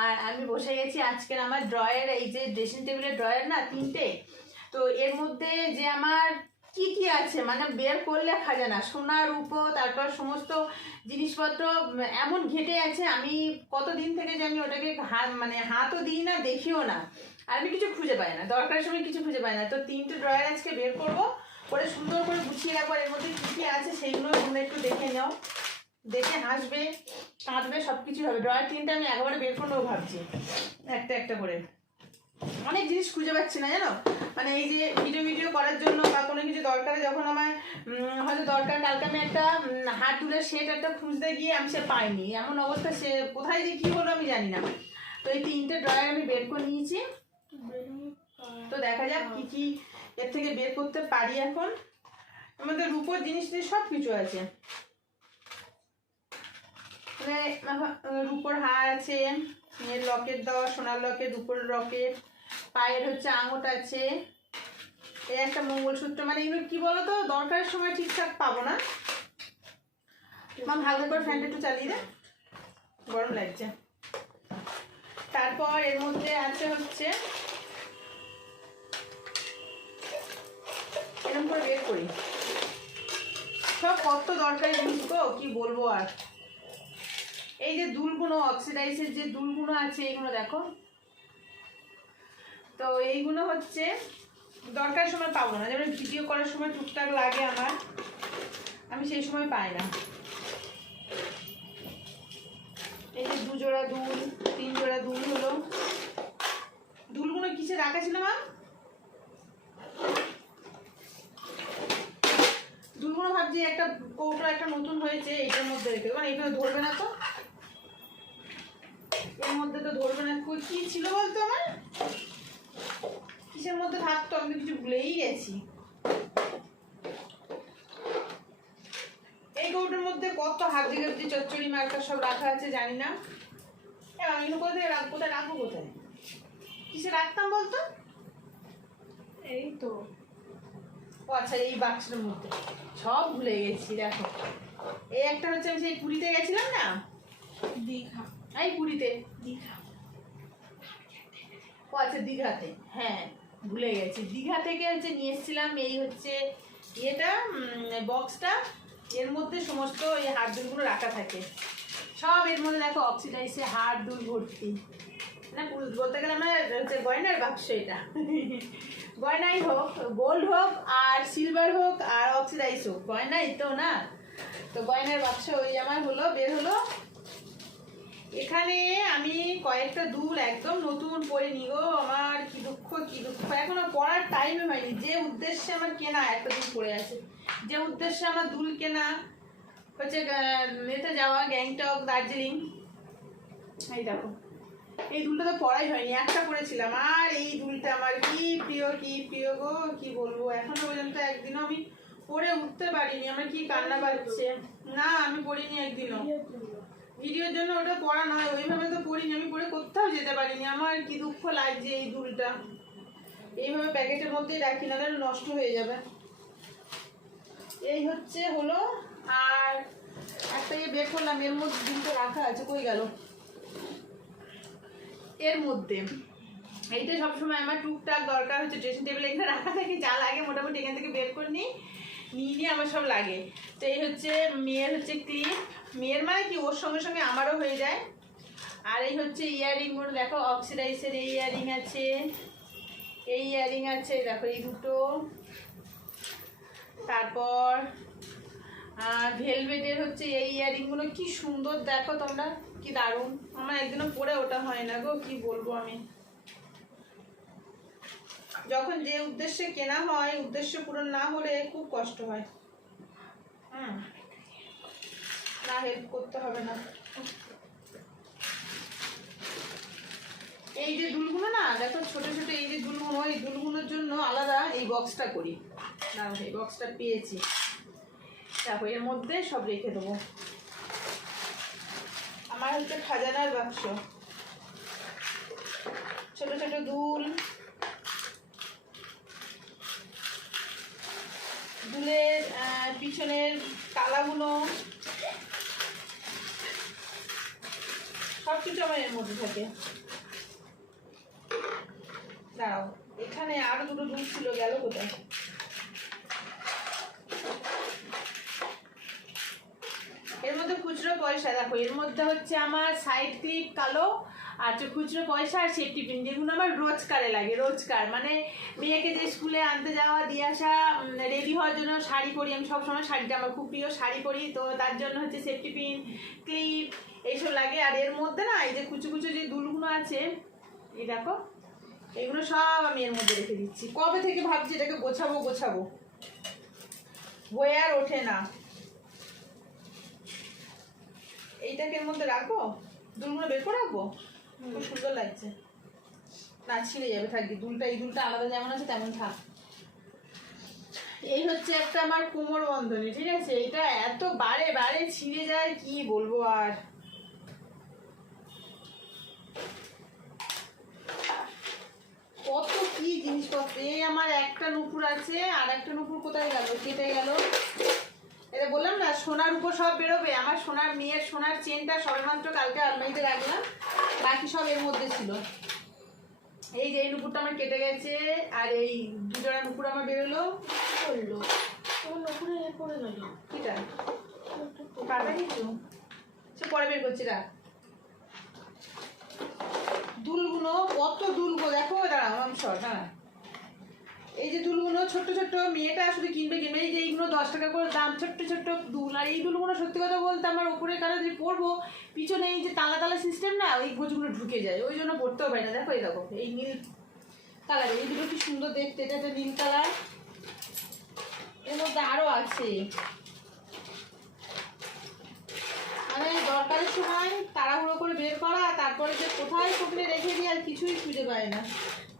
আর আমি বসে গেছি আজকের আমার ড্রয়ের, এই যে ড্রেসিং টেবিলের ড্রয়ার না তিনটে, তো এর মধ্যে যে আমার কি কি আছে মানে বের করলে খাজানা সোনা, রূপো, তারপর সমস্ত জিনিসপত্র এমন ঘেটে আছে, আমি কতদিন থেকে যে আমি ওটাকে হাত মানে হাতও দিই না, দেখিও না। আর আমি কিছু খুঁজে পাই না, দরকারের সময় কিছু খুঁজে পাই না। তো তিনটে ড্রয়ার আজকে বের করব, করে সুন্দর করে গুছিয়ে রাখব। এর মধ্যে কী কী আছে, সেইগুলো তোমরা একটু দেখে নাও। দেখে হাসবে, কাঁদবে সব কিছু হবে ড্রয়ার তিনটে আমি একবারে বের করব ভাবছি। একটা একটা করে। অনেক জিনিস খুঁজে পাচ্ছি না, জানো? মানে এই যে ভিডিও ভিডিও করার জন্য বা কোনো কিছু দরকারে যখন আমার হয়তো দরকার কালকে আমি একটা হাত তুলে সেট একটা খুঁজতে গিয়ে আমি সে পাইনি। এমন অবস্থা সে কোথায় যে কী হলো আমি জানি না। তো এই তিনটে ড্রয়ার আমি বের করে নিয়েছি। তো দেখা যাক কি কি এর থেকে বের করতে পারি এখন। আমাদের রূপোর জিনিস সব কিছু আছে। রূপোর হার আছে লকেট দেওয়া সোনার লকেট রূপোর লকেট, পায়ের হচ্ছে আঙট আছে। এই একটা মঙ্গলসূত্র মানে এগুলো কি বলো তো দরকারের সময় ঠিকঠাক পাবো না। হালকা করে ফ্যানটা একটু চালিয়ে দে। গরম লাগছে। তারপর এর মধ্যে আছে হচ্ছে এরকম করে বের করি। সব কত দরকারি জিনিস গো, কি বলব আর। এই যে দুলগুলো অক্সিডাইজের যে দুলগুলো আছে, এইগুলো দেখো। তো এইগুলো হচ্ছে দরকার সময় পাবো না। যেমন ভিডিও করার সময় টুকটাক লাগে আমার। আমি সেই সময় পাই না। এই যে দু জোড়া দুল তিন জোড়া দুল হলো। দুলগুলো কিসে রাখা ছিল মা দুলগুলো ভাবছি একটা কৌটো একটা নতুন হয়েছে এটার মধ্যে রেখে। মানে এটা ধরবে না তো? এর মধ্যে তো ধরবে না। কি ছিল বলতো আমার? কিসের মধ্যে থাকতো? আমি কিছু ভুলেই গেছি। এই কৌটোর মধ্যে কত হাবজি গাবজি চচ্চড়ি মার্কা সব রাখা আছে জানি না। আমি কোথায় রাখ কোথায় রাখব কোথায়? কিসে রাখতাম বলতো? এই তো। ও আচ্ছা এই বাক্সটার মধ্যে। সব ভুলে গেছি দেখো। এই একটা হচ্ছে আমি সেই পুরীতে গেছিলাম না? দীঘা। এই পুরীতে ও আচ্ছা দীঘাতে। হ্যাঁ ভুলে গেছি। দীঘা থেকে হচ্ছে নিয়ে এসেছিলাম এই হচ্ছে ইয়েটা বক্সটা এর মধ্যে সমস্ত এই হাড় দুলগুলো রাখা থাকে। সব এর মধ্যে দেখো অক্সিডাইসে হাড় দুল ভর্তি না বলতে গেলে আমার হচ্ছে গয়নার বাক্স এটা। গয়নাই হোক গোল্ড হোক, আর সিলভার হোক, আর অক্সিডাইজ হোক। গয়নাই তো না? তো গয়নার বাক্স ওই আমার হলো, বের হলো। এখানে আমি কয়েকটা দুল একদম নতুন পরে নি গো আমার কি দুঃখ কি দুঃখ। এখনও পড়ার টাইমে হয়নি। যে উদ্দেশ্যে আমার কেনা একটা দুল পড়ে আছে। যে উদ্দেশ্যে আমার দুল কেনা হচ্ছে এতে যাওয়া, গ্যাংটক, দার্জিলিং। এই দেখো। এই দুলটা তো পড়াই হয়নি, একটা পড়েছিলাম। আর এই দুলটা আমার কি প্রিয় কি প্রিয় গো, কি বলব? এখনও পর্যন্ত একদিনও আমি পরে উঠতে পারিনি। আমার কি কান্না পাচ্ছে? না, আমি পড়িনি একদিনও। ভিডিওর জন্য ওটা পড়া নয়, ওইভাবে তো পড়িনি, আমি পড়ে কোথাও যেতে পারিনি। আমার কি দুঃখ লাগছে এই দুলটা। এইভাবে প্যাকেটের মধ্যেই রাখি না তাহলে নষ্ট হয়ে যাবে। এই হচ্ছে হলো, আর একটা ইয়ে বের করলাম, এর মধ্যে দুটো রাখা আছে, কই গেল? এর মধ্যে। এইটা সবসময় আমার টুকটাক দরকার হচ্ছে ড্রেসিং টেবিল এখানে রাখা থাকে, যা লাগে মোটামুটি এখান থেকে বের করে নিই, নিয়ে নিয়ে আমার সব লাগে। তো এই হচ্ছে, মেয়ের হচ্ছে ক্লিপ মেয়ের মানে কি? ওর সঙ্গে সঙ্গে আমারও হয়ে যায়। আর এই হচ্ছে ইয়াররিংগুলো দেখো অক্সিডাইসের এই ইয়াররিং আছে। এই ইয়াররিং আছে, দেখো এই দুটো। তারপর ভেলভেটের হচ্ছে এই ইয়াররিংগুলো কি সুন্দর দেখো তোমরা, কি দারুণ। আমার একদিনও পরে ওটা হয় না গো, কি বলব আমি। যখন যে উদ্দেশ্যে কেনা হয়, উদ্দেশ্য পূরণ না হলে খুব কষ্ট হয়। হুম। না হেল্প করতে হবে না। এই যে দুলগুলো না, দেখো ছোট ছোট এই যে দুলগুলো, এই দুলগুলোর জন্য আলাদা এই বক্সটা করি। না এই বক্সটা পেয়েছি। দেখো, এর মধ্যে সব রেখে দেবো। আমার হচ্ছে খাজানার বাক্স। ছোট ছোট দুল। দুলের পিছনের তালাগুলো সব কিছু আমার এর মধ্যে থাকে। দাঁড়াও, এখানে আরও দুটো দুধ ছিল, গেল কোথায়? এর মধ্যে খুচরো পয়সা, দেখো, এর মধ্যে হচ্ছে আমার সাইড ক্লিপ কালো, আর হচ্ছে খুচরো পয়সা আর সেফটি পিন যেগুলো আমার রোজকারে লাগে, রোজকার। মানে মেয়েকে যে স্কুলে আনতে যাওয়া, দিয়ে আসা রেডি হওয়ার জন্য শাড়ি পরি, আমি সবসময় শাড়িটা, আমার খুব প্রিয় শাড়ি পরি, তো তার জন্য হচ্ছে সেফটি পিন ক্লিপ এইসব লাগে আর এর মধ্যে না এই যে কুচু কুচু যে দুলগুলো আছে এই দেখো এগুলো সব আমি এর মধ্যে রেখে দিচ্ছি। কবে থেকে ভাবছি এটাকে গোছাবো গোছাবো? হয়ে আর ওঠে না। এইটাকে এর মধ্যে রাখব? দুলগুলো বের করে রাখব? খুব সুন্দর লাগছে। না ছিঁড়ে যাবে থাকবি দুলটা এই দুলটা আলাদা যেমন আছে তেমন থাক। এই হচ্ছে একটা আমার কোমর বন্ধনী ঠিক আছে? এটা এত বারে বারে ছিঁড়ে যায় কি বলব আর? কত কি জিনিসপত্র? এই আমার একটা নুপুর আছে আর একটা নুপুর কোথায় গেল? কেটে গেল। এটা বললাম না সোনার উপর সব বেরোবে। আমার সোনার মেয়ের সোনার চেনটা সবেমাত্র কালকে আলমারিতে রাখলাম। বাকি সব এর মধ্যে ছিল। এই যে এই নুপুরটা আমার কেটে গেছে আর এই দুজোড়া নুপুর আমার বেরোলো। করল। তোমার নকুরে এ পড়ে গেল। কিটা? কাটা কিছু? সে পরে বের করছি রাখ। দুলগুলো কত দুলগো দেখো দাঁড়া শর্ট হ্যাঁ এই যে দুলগুলো, ছোট্ট ছোট্ট, মেয়েটা শুধু কিনবে কিনবে, এই যে এইগুলো দশ টাকা করে দাম, ছোট্ট ছোট্ট দুল। আর এই দুলগুলো সত্যি কথা বলতে আমার উপরে কারও যদি পরবো, পিছনে এই যে তালা তালা সিস্টেম না, ওই গোছগুলো ঢুকে যায়, ওই জন্য পড়তেও পারি না। দেখো, এই দেখো, এই নীল কালার, এই দুটো কি সুন্দর দেখতে, এটা একটা নীল কালার। এর মধ্যে আরও আছে। মানে দরকারের সময় তাড়াহুড়ো করে বের করা তারপরে যে কোথায় পকড়ে রেখে দিই আর কিছুই খুঁজে পায় না।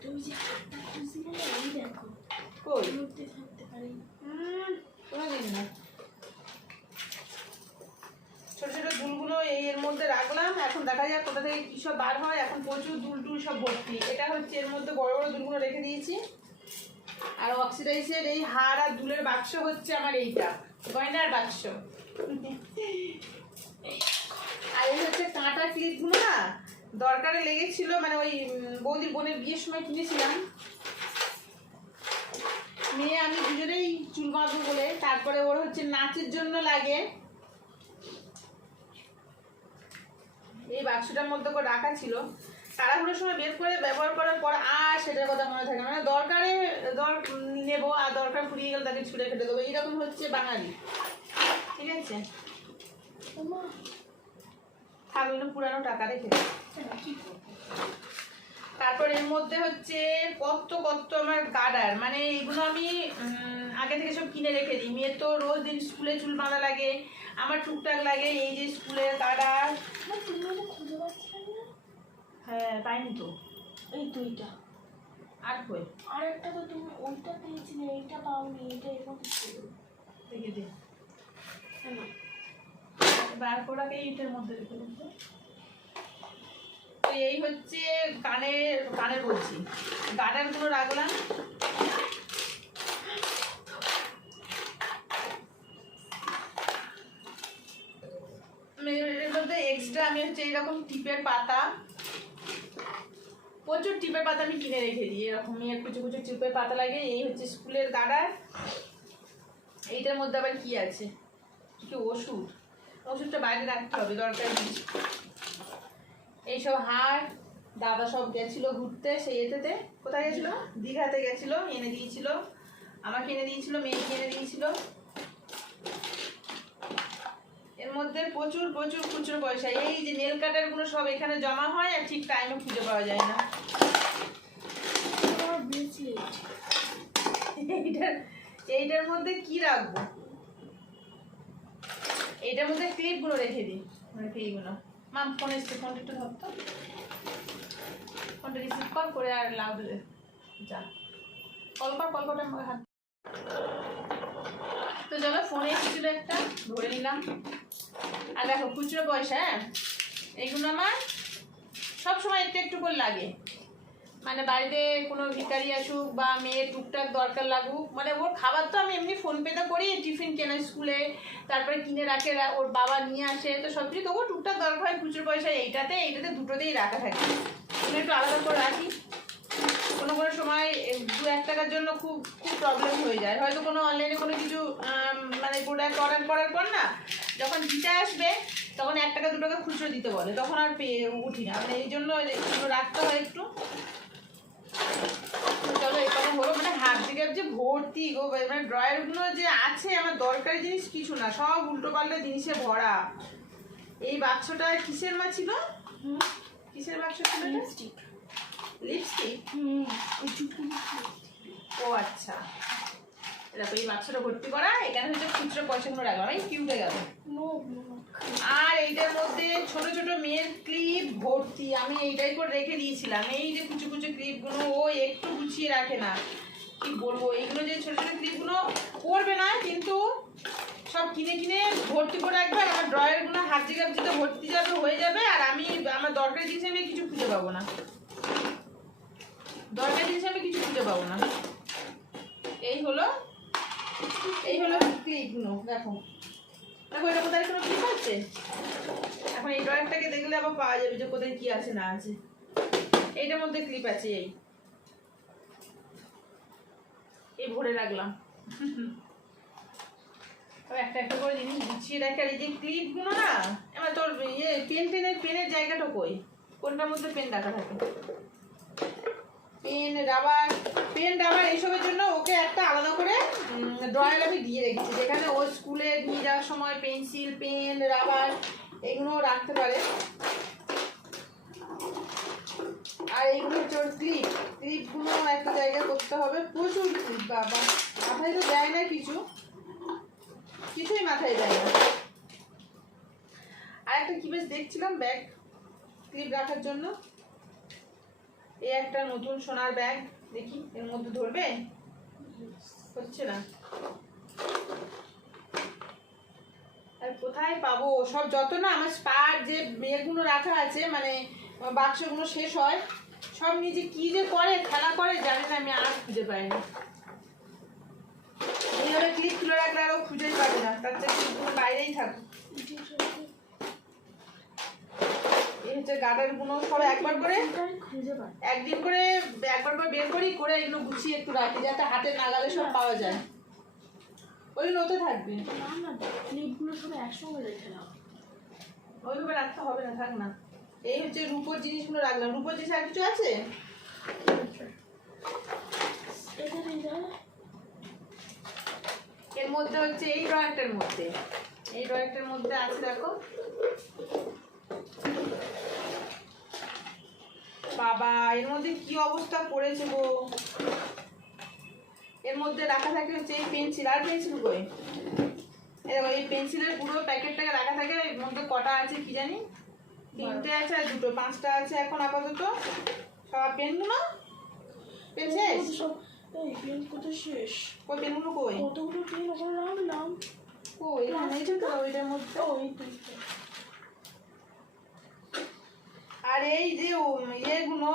তুমি যে হাতটা খুঁজছিলে না এই দেখো। কই? এর থাকতে পারি কোনোদিন না? ছোট ছোট দুলগুলো এই এর মধ্যে রাখলাম এখন দেখা যাক কোথা থেকে কী সব বার হয়। এখন প্রচুর দুল টুল সব ভর্তি। এটা হচ্ছে এর মধ্যে বড় বড় দুলগুলো রেখে দিয়েছি। আর অক্সিডাইজের এই হার আর দুলের বাক্স হচ্ছে আমার এইটা গয়নার বাক্স। আর এই হচ্ছে কাঁটা ক্লিপগুলো না, দরকারে লেগেছিল মানে ওই বৌদির বোনের বিয়ের সময় কিনেছিলাম। মেয়ে আমি দুজনেই চুল বাঁধবো বলে, তারপরে ওর হচ্ছে নাচের জন্য লাগে। এই বাক্সটার মধ্যে করে রাখা ছিল। তাড়াহুড়োর সময় বের করে ব্যবহার করার পর আর সেটার কথা মনে থাকে মানে দরকারে, দর নেব আর দরকার ফুরিয়ে গেলে তাকে ছুঁড়ে ফেটে দেবো। এইরকম হচ্ছে বাঙালি। ঠিক আছে? থাকলে পুরানো টাকা রেখে তারপর এর মধ্যে হচ্ছে কত কত আমার গার্ডার মানে এগুলো আমি আগে থেকে সব কিনে রেখে দিই। মেয়ের তো রোজ দিন স্কুলে চুল বাঁধা লাগে আমার টুকটাক লাগে এই যে স্কুলের গার্ডার হ্যাঁ পাইনি তো? এই দুইটা। আর কই? আর একটা তো তুমি ওইটা পেয়েছিলে এইটা পাওনি এটা এর মধ্যে ছিল। দেখে দে। হ্যাঁ। বার করাকে এইটার মধ্যে দেবো তো। এই হচ্ছে কানের কানের বলছি। গার্ডারগুলো রাখলাম এক্সট্রা আমি হচ্ছে এইরকম টিপের পাতা। প্রচুর টিপের পাতা আমি কিনে রেখে দিই এরকম মেয়ের কুচু কুচু টিপের পাতা লাগে। এই হচ্ছে স্কুলের গার্ডার এইটার মধ্যে আবার কি আছে? কি ওষুধ? ওষুধটা বাইরে রাখতে হবে দরকার নেই এইসব হার দাদা সব গেছিল ঘুরতে সেই এতেতে। কোথায় গেছিল? দীঘাতে গেছিল এনে দিয়েছিল। আমাকে এনে দিয়েছিল মেয়েকে এনে দিয়েছিল। এর মধ্যে প্রচুর প্রচুর খুচরো পয়সা। এই যে নেল কাটারগুলো সব এখানে জমা হয় আর ঠিক টাইমে খুঁজে পাওয়া যায় না। এইটার এইটার মধ্যে কি রাখব? এইটার মধ্যে ক্লিপগুলো রেখে দিই মানে এইগুলো মাম ফোন এসছে ফোনটা একটু ধরতো ফোনটা রিসিভ কর, করে আর লাউড যা। কল কর কল করে, আমার হাত। তো চলো ফোনে এসেছিল একটা, ধরে নিলাম। আর দেখো, খুচরো পয়সা হ্যাঁ? এইগুলো আমার সব সময় একটু একটু করে লাগে। মানে বাড়িতে কোনো ভিকারি আসুক বা মেয়ের টুকটাক দরকার লাগুক মানে ওর খাবার তো আমি এমনি ফোন পেতে করি, টিফিন কেনা স্কুলে, তারপরে কিনে রাখে ওর বাবা নিয়ে আসে, তো সব কিছু তবুও টুকটাক দরকার হয় খুচরো পয়সা, এইটাতে এইটাতে দুটোতেই রাখা থাকে। এগুলো একটু আলাদা করে রাখি। কোনো কোনো সময় দু এক টাকার জন্য খুব খুব প্রবলেম হয়ে যায়। হয়তো কোনো অনলাইনে কোনো কিছু মানে প্রোডাক্ট অর্ডার করার পর না, যখন দিতে আসবে, তখন এক টাকা, দু টাকা খুচরো দিতে বলে। তখন আর পেয়ে উঠি না। মানে এই জন্য রাখতে হয় একটু। চলো এখানে হলো মানে হাত যে ভর্তি গো মানে ড্রয়ারগুলো যে আছে আমার দরকারি জিনিস কিছু না সব উল্টো পাল্টা জিনিসে ভরা। এই বাক্সটা কিসের মা ছিল? হুম? কিসের বাক্স ছিল লিপস্টিক লিপস্টিক ও আচ্ছা। দেখো এই বাক্সটা ভর্তি করা এখানে হচ্ছে খুচরো পয়সাগুলো রাখলাম এই কিউটে গেল। আর এইটার মধ্যে ছোট ছোট মেয়ের ক্লিপ ভর্তি। আমি এইটাই করে রেখে দিয়েছিলাম। এই যে কুচু কুচু ক্লিপগুলো ও একটু গুছিয়ে রাখে না। কি বলব? এইগুলো যে ছোট ছোট ক্লিপগুলো পরবে না, কিন্তু সব কিনে কিনে ভর্তি করে আর আমার ড্রয়ারগুলো হাতে কাপজিতে ভর্তি যাবে, হয়ে যাবে, আর আমি আমার দরকারি জিনিস আমি কিছু খুঁজে পাবো না। দরকারি জিনিস আমি কিছু খুঁজে পাবো না। এই হলো এই হলো ক্লিপগুলো দেখো। দেখো এটা কোথায় কোনো আছে? এখন এই ড্রয়ারটাকে দেখলে আবার পাওয়া যাবে যে কোথায় কি আছে, না আছে। এইটার মধ্যে ক্লিপ আছে, এই। ভরে রাখলাম। একটা একটা করে জিনিস এই যে ক্লিপগুলো না, এবার তোর ইয়ে পেন পেনের জায়গাটা কই? কোনটার মধ্যে পেন রাখা থাকে? পেন রাবার পেন রাবার এইসবের জন্য ওকে একটা আলাদা করে ড্রয়ার আমি দিয়ে রেখেছি, যেখানে ও স্কুলে নিয়ে যাওয়ার সময় পেন্সিল, পেন, রাবার এগুলো রাখতে পারে। আর এইগুলো হচ্ছে ক্লিপ। ক্লিপগুলো একটা জায়গায় করতে হবে। প্রচুর ক্লিপ, বাবা। মাথায় তো দেয় না কিছু। কিছুই মাথায় দেয় না। আর একটা কি বেশ দেখছিলাম ব্যাগ, ক্লিপ রাখার জন্য? এই একটা নতুন সোনার ব্যাগ। দেখি, এর মধ্যে ধরবে? হচ্ছে না। আর কোথায় পাবো? সব যত না আমার স্পার যে ইয়েগুলো রাখা আছে মানে বাক্সগুলো শেষ হয়, সব নিজে কি যে করে, খেলা করে, জানি না, আমি আর খুঁজে পাই না এইভাবে ক্লিপ খুলে রাখলে আরও খুঁজেই পাবে না, তার চেয়ে বাইরেই থাকুক। হচ্ছে গার্ডারগুলো সব একবার করে একদিন করে একবার করে বের করি, করে এগুলো গুছিয়ে একটু রাখি, যাতে হাতের নাগালে সব পাওয়া যায়। ওইগুলো ওতে থাকবে। না না ক্লিপগুলো সব একসঙ্গে রেখে দাও ওইভাবে রাখতে হবে না, থাক না। এই হচ্ছে রূপোর জিনিসগুলো রাখলাম। রূপোর জিনিস আর কিছু আছে? এর মধ্যে হচ্ছে এই ড্রয়ারটার মধ্যে। এই ড্রয়ারটার মধ্যে আছে, দেখো। বাবা এর মধ্যে কি অবস্থা পড়েছে গো? এর মধ্যে রাখা থাকে হচ্ছে এই পেন্সিল আর পেন্সিল কই? দেখো এই পেন্সিলের পুরো প্যাকেটটাকে রাখা থাকে এর মধ্যে কটা আছে কি জানি? তিনটে আছে আর দুটো পাঁচটা আছে এখন আপাতত। সব পেনগুলো পেন শেষ? পেন কোথায় শেষ? কই পেনগুলো কই? কতগুলো পেন ওখানে রাখলাম ও এখানে এই তো ওইটার মধ্যে। ওই আর এই যে ইয়েগুলো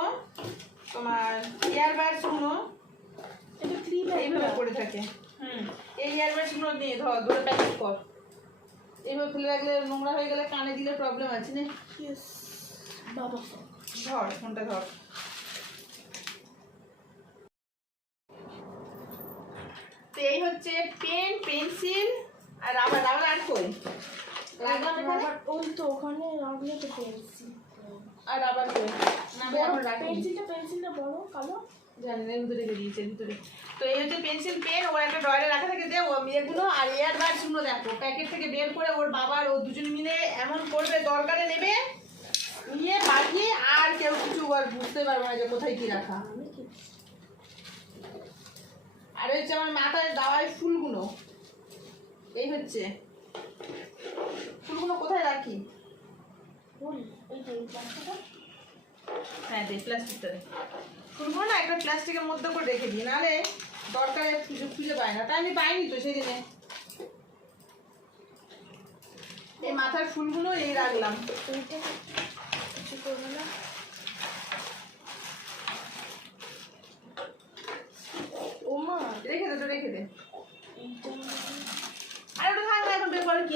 তোমার ইয়ারবাডসগুলো এইভাবে পড়ে থাকে। হুম। এই ইয়ারবাডসগুলো নিয়ে ধর ধরে প্যাকেট কর। এইভাবে ফেলে রাখলে নোংরা হয়ে গেলে কানে দিলে প্রবলেম আছে না। বাবা। ধর ফোনটা ধর। তো এই হচ্ছে পেন পেন্সিল আর রাবার রাবার আর কই ওই তো ওখানে তো পেন্সিল আর রাখি পেন্সিলটা পেন্সিলটা বড় কালো জানি না ভিতরে দিয়েছে ভিতরে তো এই হচ্ছে পেন্সিল পেন ওর একটা ড্রয়ারে রাখা থাকে দে ও আর এয়ার বাডসগুলো দেখো প্যাকেট থেকে বের করে ওর বাবার ও দুজন মিলে এমন করবে দরকারে নেবে নিয়ে বাগিয়ে আর কেউ কিছু আর বুঝতে পারবে না যে কোথায় কি রাখা আর হচ্ছে আমার মাথায় দাওয়াই ফুলগুলো। এই হচ্ছে। ফুলগুলো কোথায় রাখি? হ্যাঁ প্লাস্টিকটা ফুলগুলো না একটা প্লাস্টিকের মধ্যে করে রেখে দিই নাহলে দরকারে কিছু খুঁজে পায় না। তাই আমি পাইনি তো সেদিনে। এই মাথার ফুলগুলো এই রাখলাম। কিছু করব না। রেখে দে তো রেখে দে। আর ওটা থাক না, এখন বের করে কি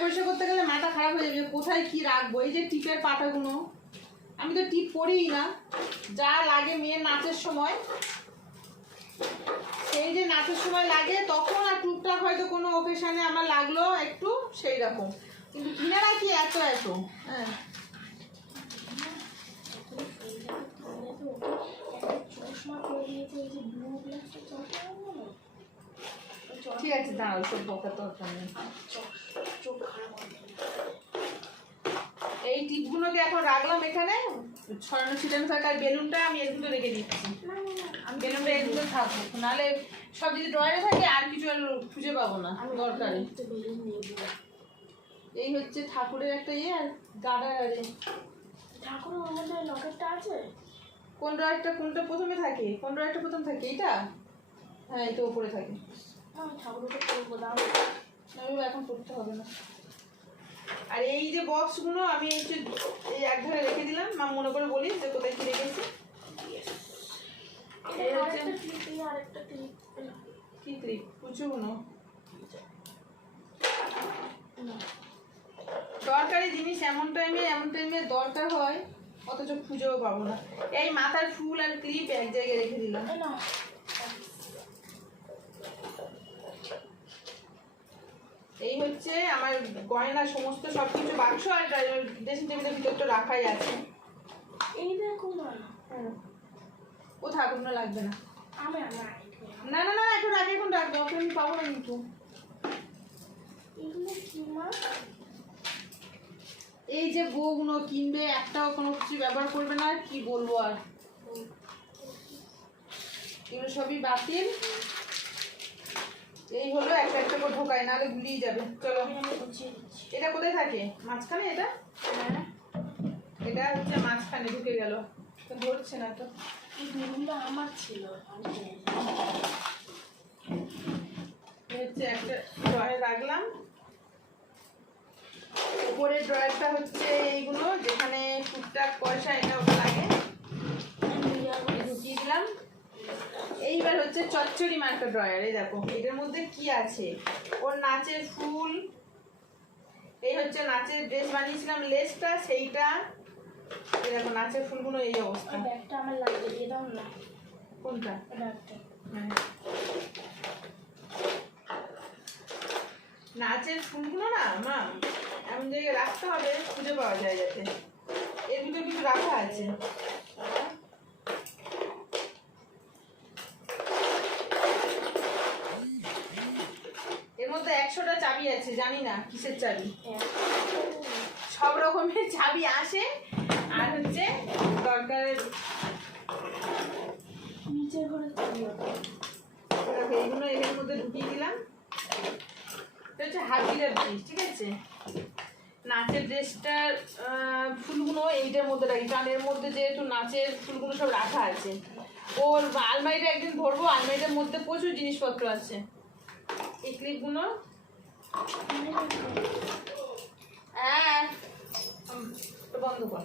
পরিষ্কার করতে গেলে মাথা খারাপ হয়ে যাবে, কোথায় কি রাখব? এই যে টিপের পাতাগুলো আমি তো টিপ পরিই না। যা লাগে মেয়ের নাচের সময়, সেই যে নাচের সময় লাগে, তখন আর টুকটাক হয়তো কোনো ওকেশনে আমার লাগল একটু সেই রকম কিন্তু কিনে রাখি এত এত? হ্যাঁ। ঠিক আছে, দাঁড়াও সব দরকার নেই এই টিপগুলোকে এখন রাখলাম এখানে। ছড়ানো ছিটানো থাকা, আর বেলুনটা আমি ভিতরে রেখে দিচ্ছি। বেলুনটা ভিতরে থাকব। নাহলে সব যদি ড্রয়ারে থাকে, আর কিছু আর খুঁজে পাবো না, দরকারে। এই হচ্ছে ঠাকুরের একটা ইয়ে আর গাডার আছে ঠাকুরের ওর মধ্যে লকেটটা আছে? কোন ড্রয়ারটা কোনটা প্রথমে থাকে? কোন ড্রয়ারটা প্রথম থাকে? এইটা? হ্যাঁ তো উপরে থাকে। ঠাকুরকে এখন করতে হবে না। আর এই যে বক্সগুলো আমি হচ্ছে এই এক ধারে রেখে দিলাম। মা মনে করে বলি যে কোথায় কি রেখেছি। কি ক্লিপ কুচুগুলো দরকারি জিনিস এমন টাইমে এমন টাইমে দরকার হয় অথচ খুঁজেও পাবো না। এই মাথার ফুল আর ক্লিপ এক জায়গায় রেখে দিলাম। না? এই হচ্ছে আমার গয়না সমস্ত সব কিছু বাক্স আর ড্রেসিং টেবিলের ভিতর তো রাখাই আছে। এই দেখো না। ও থাকুক না লাগবে না। না না না এখন রাখি এখন রাখব। ওকে আমি পাবো না কিন্তু। এগুলো কি মা? এই যে বউগুলো কিনবে, একটাও কোনো কিছু ব্যবহার করবে না কি বলব আর? এগুলো সবই বাতিল। এই হলো, একটা একটা করে ঢোকায়, নাহলে গুলিয়ে যাবে। চলো। এটা কোথায় থাকে? মাঝখানে এটা? এটা হচ্ছে মাঝখানে, ঢুকে গেল। তো ধরছে না তো। আমার ছিল হচ্ছে একটা রাখলাম। উপরের ড্রয়ারটা হচ্ছে এইগুলো যেখানে টুকটাক পয়সা এটা ওটা লাগে। ঢুকিয়ে দিলাম। এইবার হচ্ছে চচ্চড়ি মার্কা ড্রয়ার এই দেখো এটার মধ্যে কি আছে? ওর নাচের ফুল এই হচ্ছে নাচের ড্রেস বানিয়েছিলাম লেসটা সেইটা। এই দেখো নাচের ফুলগুলো এই অবস্থা। ব্যাগটা আমার লাগবে দিয়ে দাও না। কোনটা? ব্যাগটা। হ্যাঁ। নাচের ফুলগুলো না মা এমন জায়গায় রাখতে হবে খুঁজে পাওয়া যায় যাতে। এর ভিতরে কিছু রাখা আছে। এর মধ্যে একশোটা চাবি আছে জানি না কিসের চাবি? সব রকমের চাবি আসে আর হচ্ছে নিচের ঘরে এইগুলো এর মধ্যে ঢুকিয়ে দিলাম। এটা হচ্ছে ঠিক আছে? নাচের ড্রেসটার ফুলগুলো এইটার মধ্যে রাখি কারণ এর মধ্যে যেহেতু নাচের ফুলগুলো সব রাখা আছে। ওর আলমারিটা একদিন ভরবো, আলমারিটার মধ্যে প্রচুর জিনিসপত্র আছে। এই ক্লিপগুলো। হ্যাঁ বন্ধ কর।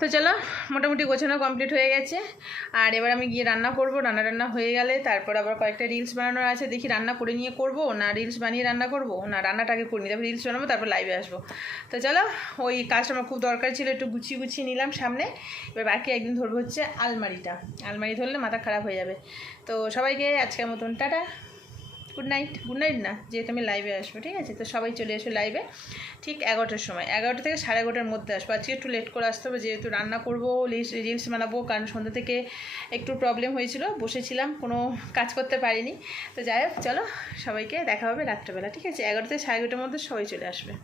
তো চলো, মোটামুটি গোছানো কমপ্লিট হয়ে গেছে। আর এবার আমি গিয়ে রান্না করব। রান্না রান্না হয়ে গেলে তারপর আবার কয়েকটা রিলস বানানোর আছে। দেখি রান্না করে নিয়ে করব না রিলস বানিয়ে রান্না করব? না রান্নাটাকে করে নিই, তারপর রিলস বানাবো, তারপর লাইভে আসব। তো চলো, ওই কাজটা আমার খুব দরকার ছিল, একটু গুছিয়ে গুছিয়ে নিলাম সামনে। এবার বাকি একদিন ধরবো হচ্ছে আলমারিটা। আলমারি ধরলে মাথা খারাপ হয়ে যাবে। তো সবাইকে আজকের মতন, tata. Good night good night না, যেহেতু আমি লাইভে আসব, ঠিক আছে? তো সবাই চলে এসো লাইভে ঠিক এগারোটার সময়, এগারোটা থেকে সাড়ে এগারোটার মধ্যে আসব। আজকে একটু লেট করে আসতে হবে, যেহেতু রান্না করব, রিলস রিলস বানাবো, কারণ সন্ধ্যা থেকে একটু প্রবলেম হয়েছিল, বসেছিলাম, কোনো কাজ করতে পারিনি। তো যাই হোক, চলো সবাইকে দেখা হবে রাত্রেবেলা, ঠিক আছে? এগারো থেকে সাড়ে এগারোটার মধ্যে সবাই চলে আসবে।